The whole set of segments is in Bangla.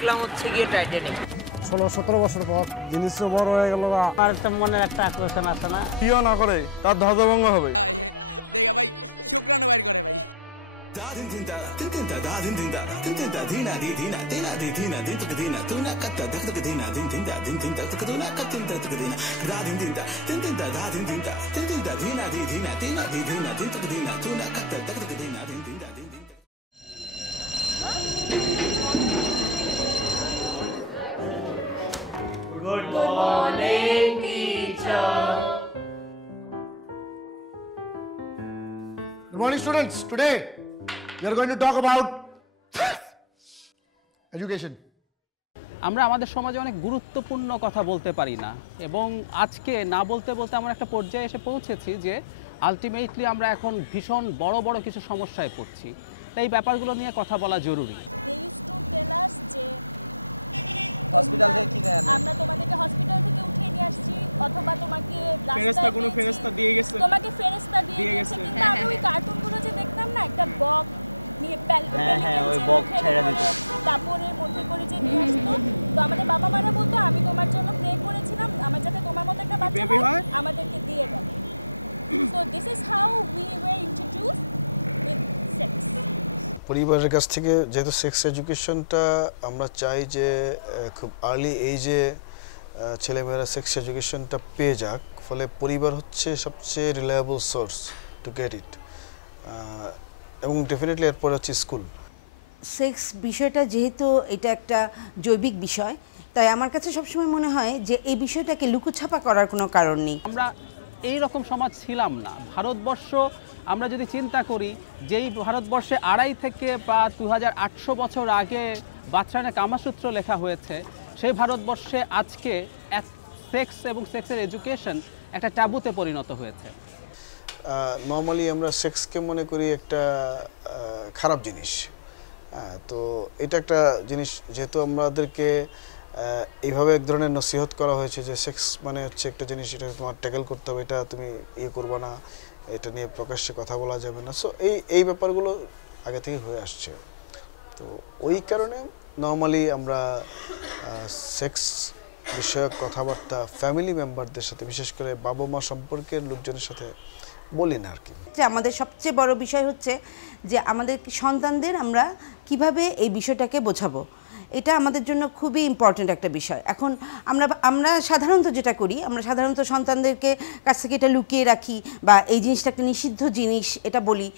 দেখলাম হচ্ছে গিয়ে টাইটানিক। 16-17 বছর পর জিনিসও বড় হয়ে গেল, আমার একটা মনের একটা আকর্ষণ আছে না, প্রিয় না করে তার ধ্বজভঙ্গ হবে। Good morning, teacher. Good morning, students. Today we are going to talk about education. আমরা আমাদের সমাজে অনেক গুরুত্বপূর্ণ কথা বলতে পারি না, এবং আজকে না বলতে বলতে আমরা একটা পর্যায়ে এসে পৌঁছেছি যে আলটিমেটলি আমরা এখন ভীষণ বড় বড় কিছু সমস্যায় পড়ছি। তাই এই ব্যাপারগুলো নিয়ে কথা বলা জরুরি। পরিবারের কাছ থেকে যেহেতু সেক্স এডুকেশনটা আমরা চাই যে খুব আর্লি এইজে ছেলেমেয়েরা সেক্স এডুকেশনটা পেয়ে যাক, ফলে পরিবার হচ্ছে সবচেয়ে reliable source to get it, এবং ডেফিনেটলি এরপর হচ্ছে স্কুল। সেক্স বিষয়টা যেহেতু এটা একটা জৈবিক বিষয়, তাই আমার কাছে সবসময় মনে হয় যে এই বিষয়টাকে লুকোছাপা করার কোনো কারণ নেই। আমরা এই রকম সমাজ ছিলাম না। ভারতবর্ষ আমরা যদি চিন্তা করি, যেই ভারতবর্ষে 2,500 থেকে বা 2800 বছর আগে বাচ্চানে কামাসূত্র লেখা হয়েছে, সেই ভারতবর্ষে আজকে সেক্স এবং সেক্সের এডুকেশন একটা ট্যাবুতে পরিণত হয়েছে। নর্মালি আমরা সেক্সকে মনে করি একটা খারাপ জিনিস। তো এটা একটা জিনিস, যেহেতু আমাদেরকে এইভাবে এক ধরনের নসিহত করা হয়েছে যে সেক্স মানে হচ্ছে একটা জিনিস, এটা তোমার ট্যাকেল করতে হবে, এটা তুমি করবে না, এটা নিয়ে প্রকাশ্যে কথা বলা যাবে না। সো এই ব্যাপারগুলো আগে থেকে হয়ে আসছে। তো ওই কারণে নর্মালি আমরা সেক্স বিষয়ক কথাবার্তা ফ্যামিলি মেম্বারদের সাথে, বিশেষ করে বাবা মা সম্পর্কের লোকজনের সাথে বলি না আর কি। যে আমাদের সবচেয়ে বড় বিষয় হচ্ছে যে আমাদের সন্তানদের আমরা কিভাবে এই বিষয়টাকে বোঝাবো, এটা আমাদের জন্য খুবই ইম্পর্ট্যান্ট একটা বিষয়। এখন আমরা সাধারণত যেটা করি, আমরা সাধারণত সন্তানদেরকে কাছ থেকে এটা লুকিয়ে রাখি বা এই জিনিসটা একটা নিষিদ্ধ জিনিস এটা বলি।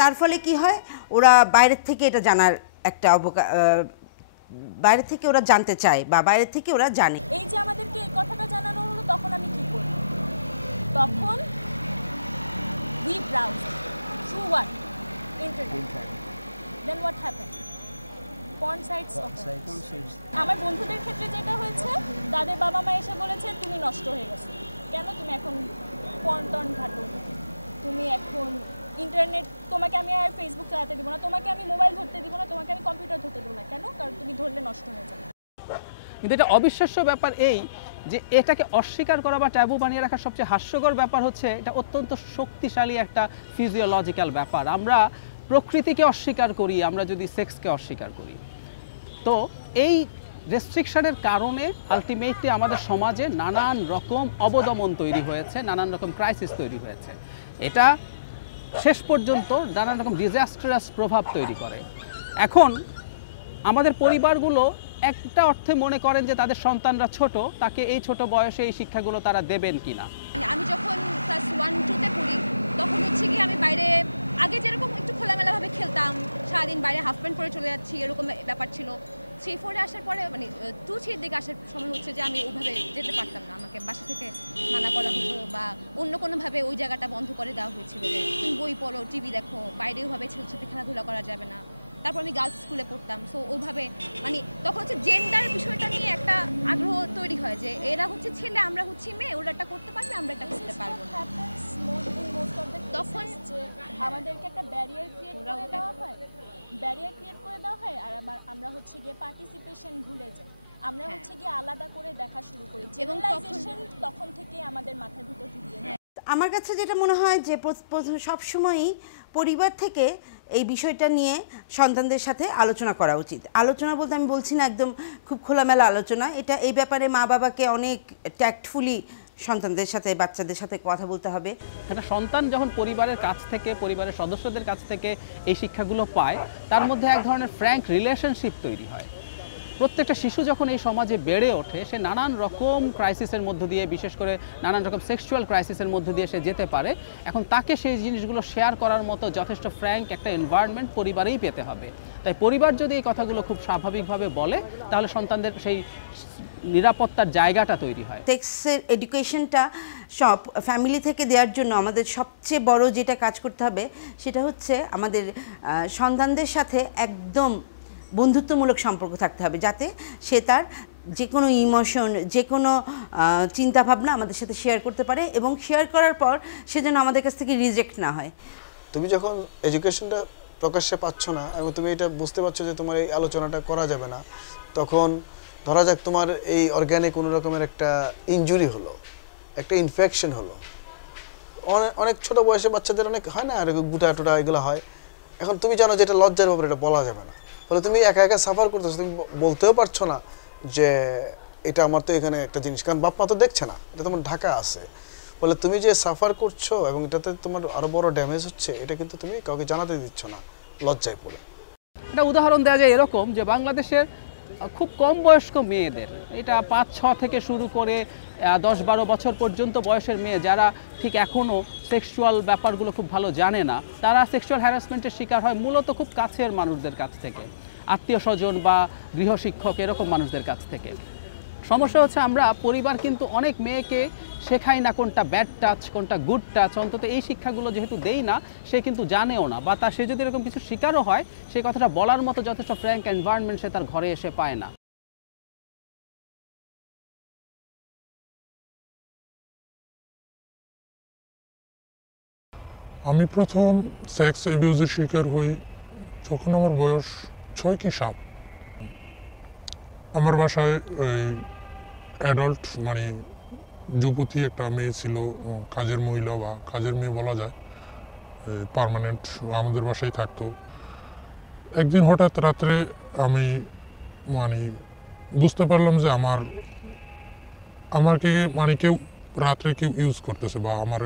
তার ফলে কি হয়, ওরা বাইরের থেকে এটা জানার একটা বাইরের থেকে ওরা জানতে চায় বা বাইরের থেকে ওরা জানে। কিন্তু এটা অবিশ্বাস্য ব্যাপার এই যে এটাকে অস্বীকার করা বা ট্যাবু বানিয়ে রাখার সবচেয়ে হাস্যকর ব্যাপার হচ্ছে এটা অত্যন্ত শক্তিশালী একটা ফিজিওলজিক্যাল ব্যাপার। আমরা প্রকৃতিকে অস্বীকার করি আমরা যদি সেক্সকে অস্বীকার করি। তো এই রেস্ট্রিকশনের কারণে আলটিমেটলি আমাদের সমাজে নানান রকম অবদমন তৈরি হয়েছে, নানান রকম ক্রাইসিস তৈরি হয়েছে। এটা শেষ পর্যন্ত নানান রকম ডিজাস্টারাস প্রভাব তৈরি করে। এখন আমাদের পরিবারগুলো একটা অর্থে মনে করেন যে তাদের সন্তানরা ছোট, তাকে এই ছোট বয়সে এই শিক্ষাগুলো তারা দেবেন কিনা। আমার কাছে যেটা মনে হয় যে সবসময়ই পরিবার থেকে এই বিষয়টা নিয়ে সন্তানদের সাথে আলোচনা করা উচিত। আলোচনা বলতে আমি বলছি না একদম খুব খোলামেলা আলোচনা, এটা এই ব্যাপারে মা বাবাকে অনেক ট্যাক্টফুলি সন্তানদের সাথে বাচ্চাদের সাথে কথা বলতে হবে। একটা সন্তান যখন পরিবারের কাছ থেকে, পরিবারের সদস্যদের কাছ থেকে এই শিক্ষাগুলো পায়, তার মধ্যে এক ধরনের ফ্র্যাঙ্ক রিলেশনশিপ তৈরি হয়। প্রত্যেকটা শিশু যখন এই সমাজে বেড়ে ওঠে, সে নানান রকম ক্রাইসিসের মধ্য দিয়ে, বিশেষ করে নানান রকম সেক্সুয়াল ক্রাইসিসের মধ্য দিয়ে সে যেতে পারে। এখন তাকে সেই জিনিসগুলো শেয়ার করার মতো যথেষ্ট ফ্র্যাঙ্ক একটা এনভায়রনমেন্ট পরিবারেই পেতে হবে। তাই পরিবার যদি এই কথাগুলো খুব স্বাভাবিকভাবে বলে, তাহলে সন্তানদের সেই নিরাপত্তার জায়গাটা তৈরি হয়। সেক্সের এডুকেশনটা সব ফ্যামিলি থেকে দেওয়ার জন্য আমাদের সবচেয়ে বড় যেটা কাজ করতে হবে সেটা হচ্ছে আমাদের সন্তানদের সাথে একদম বন্ধুত্বমূলক সম্পর্ক থাকতে হবে, যাতে সে তার যে কোনো ইমোশন, যে কোনো চিন্তাভাবনা আমাদের সাথে শেয়ার করতে পারে, এবং শেয়ার করার পর সে যেন আমাদের কাছ থেকে রিজেক্ট না হয়। তুমি যখন এডুকেশনটা প্রকাশ্যে পাচ্ছ না এবং তুমি এটা বুঝতে পারছো যে তোমার এই আলোচনাটা করা যাবে না, তখন ধরা যাক তোমার এই অর্গানিক কোনো রকমের একটা ইনজুরি হলো, একটা ইনফেকশন হলো। অনেক ছোট বয়সে বাচ্চাদের অনেক হয় না, আর গুটা টুটা এগুলো হয়। এখন তুমি জানো যে এটা লজ্জার ব্যাপারে, এটা বলা যাবে না, ফলে তুমি একা একা সাফার করতেছো, তুমি বলতেও পারছো না যে এটা আমার তো এখানে একটা জিনিস, কারণ বাপ মা তো দেখছে না, এটা তোমার ঢাকা আছে। ফলে তুমি যে সাফার করছো এবং এটাতে তোমার আরো বড় ড্যামেজ হচ্ছে, এটা কিন্তু তুমি কাউকে জানাতে দিচ্ছ না, লজ্জায় পড়ে। একটা উদাহরণ দেওয়া যায় এরকম, যে বাংলাদেশের খুব কম বয়স্ক মেয়েদের, এটা 5-6 থেকে শুরু করে 10-12 বছর পর্যন্ত বয়সের মেয়ে, যারা ঠিক এখনও সেক্সুয়াল ব্যাপারগুলো খুব ভালো জানে না, তারা সেক্সুয়াল হ্যারাসমেন্টের শিকার হয় মূলত খুব কাছের মানুষদের কাছ থেকে, আত্মীয় স্বজন বা গৃহশিক্ষক এরকম মানুষদের কাছ থেকে। সমস্যা হচ্ছে আমরা পরিবার কিন্তু অনেক মেয়েকে শেখাই না কোনটা ব্যাড টাচ, কোনটা গুড টাচ। অন্তত এই শিক্ষাগুলো যেহেতু দেই না, সে কিন্তু জানেও না, বা সে যদি এরকম কিছু শিকারও হয়, সেই কথাটা বলার মতো যথেষ্ট ফ্র্যাঙ্ক এনভায়রনমেন্ট সে তার ঘরে এসে পায় না। আমি প্রথম সেক্স অ্যাবিউজের শিকার হই যখন আমার বয়স 6 কি 7। আমার বাসায় ওই অ্যাডাল্ট মানে যুবতী একটা মেয়ে ছিল, কাজের মহিলা বা কাজের মেয়ে বলা যায়, পার্মানেন্ট আমাদের বাসায় থাকতো। একদিন হঠাৎ রাত্রে আমি মানে বুঝতে পারলাম যে আমাকে মানে কেউ রাত্রে কেউ ইউজ করতেছে বা আমার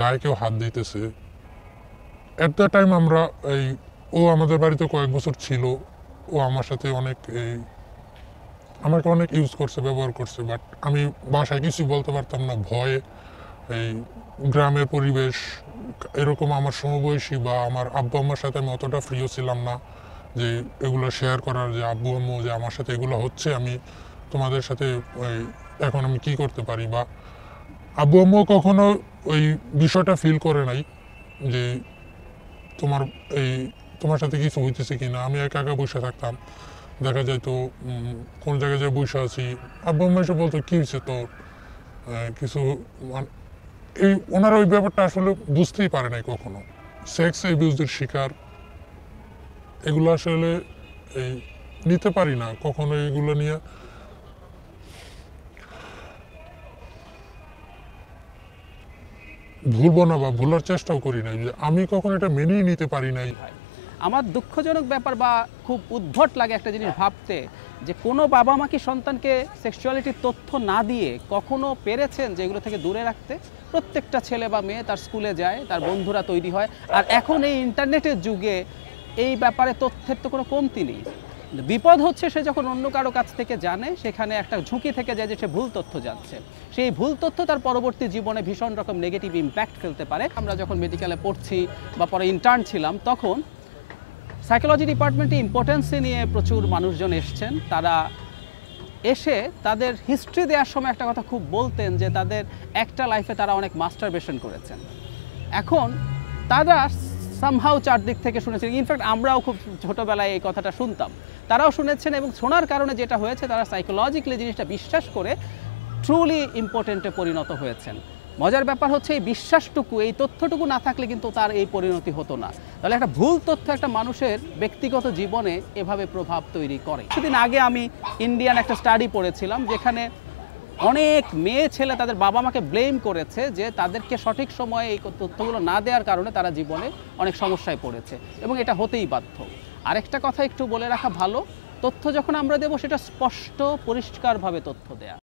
গায়ে কেউ হাত দিতেছে। অ্যাট দ্য টাইম ও আমাদের বাড়িতে কয়েক বছর ছিল, ও আমার সাথে আমাকে অনেক ইউজ করছে, ব্যবহার করছে, বাট আমি বাসায় কিছু বলতে পারতাম না ভয়ে। এই গ্রামের পরিবেশ এরকম, আমার সমবয়সী বা আমার আব্বু আম্মার সাথে আমি অতটা ফ্রিও ছিলাম না যে এগুলো শেয়ার করার, যে আব্বু আম্মু যে আমার সাথে এগুলো হচ্ছে, আমি তোমাদের সাথে এখন আমি কি করতে পারি। বা আব্বু আম্মু কখনো ওই বিষয়টা ফিল করে নাই যে তোমার সাথে কিছু হইতেছে কিনা। আমি একা একা বসে থাকতাম, দেখা যায় তো কোন জায়গায় যে বসে আছি, আব্বু আম্মা এসে বলতো কি হয়েছে তোর, কিছু ওনারা ওই ব্যাপারটা আসলে বুঝতেই পারে নাই কখনো। সেক্স অ্যাবিউজের শিকার এগুলো আসলে নিতে পারি না কখনো, এগুলো নিয়ে ভুলবো না বা ভুলার চেষ্টাও করি নাই, যে আমি কখনো এটা মেনেই নিতে পারি নাই। আমার দুঃখজনক ব্যাপার বা খুব উদ্ভট লাগে একটা জিনিস ভাবতে, যে কোনো বাবা মা কি সন্তানকে সেক্সুয়ালিটির তথ্য না দিয়ে কখনো পেরেছেন যে এগুলো থেকে দূরে রাখতে? প্রত্যেকটা ছেলে বা মেয়ে তার স্কুলে যায়, তার বন্ধুরা তৈরি হয়, আর এখন এই ইন্টারনেটের যুগে এই ব্যাপারে তথ্যের তো কোনো কমতি নেই। বিপদ হচ্ছে সে যখন অন্য কারো কাছ থেকে জানে, সেখানে একটা ঝুঁকি থেকে যায় যে সে ভুল তথ্য জানছে। সেই ভুল তথ্য তার পরবর্তী জীবনে ভীষণ রকম নেগেটিভ ইম্প্যাক্ট ফেলতে পারে। আমরা যখন মেডিকেলে পড়ছি বা পরে ইন্টার্ন ছিলাম, তখন সাইকোলজি ডিপার্টমেন্টে ইম্পর্টেন্সি নিয়ে প্রচুর মানুষজন এসছেন। তারা এসে তাদের হিস্ট্রি দেওয়ার সময় একটা কথা খুব বলতেন, যে তাদের একটা লাইফে তারা অনেক মাস্টারবেশন করেছেন। এখন তারা সামহাউ চারদিক থেকে শুনেছেন, ইনফ্যাক্ট আমরাও খুব ছোটোবেলায় এই কথাটা শুনতাম, তারাও শুনেছেন, এবং শোনার কারণে যেটা হয়েছে, তারা সাইকোলজিক্যালি জিনিসটা বিশ্বাস করে ট্রুলি ইম্পর্টেন্টে পরিণত হয়েছেন। মজার ব্যাপার হচ্ছে এই বিশ্বাসটুকু, এই তথ্যটুকু না থাকলে কিন্তু তার এই পরিণতি হতো না। তাহলে একটা ভুল তথ্য একটা মানুষের ব্যক্তিগত জীবনে এভাবে প্রভাব তৈরি করে। কিছুদিন আগে আমি ইন্ডিয়ান একটা স্টাডি পড়েছিলাম, যেখানে অনেক মেয়ে ছেলে তাদের বাবা মাকে ব্লেম করেছে যে তাদেরকে সঠিক সময়ে এই তথ্যগুলো না দেওয়ার কারণে তারা জীবনে অনেক সমস্যায় পড়েছে, এবং এটা হতেই বাধ্য। আরেকটা কথা একটু বলে রাখা ভালো, তথ্য যখন আমরা দেব সেটা স্পষ্ট পরিষ্কারভাবে তথ্য দেয়া।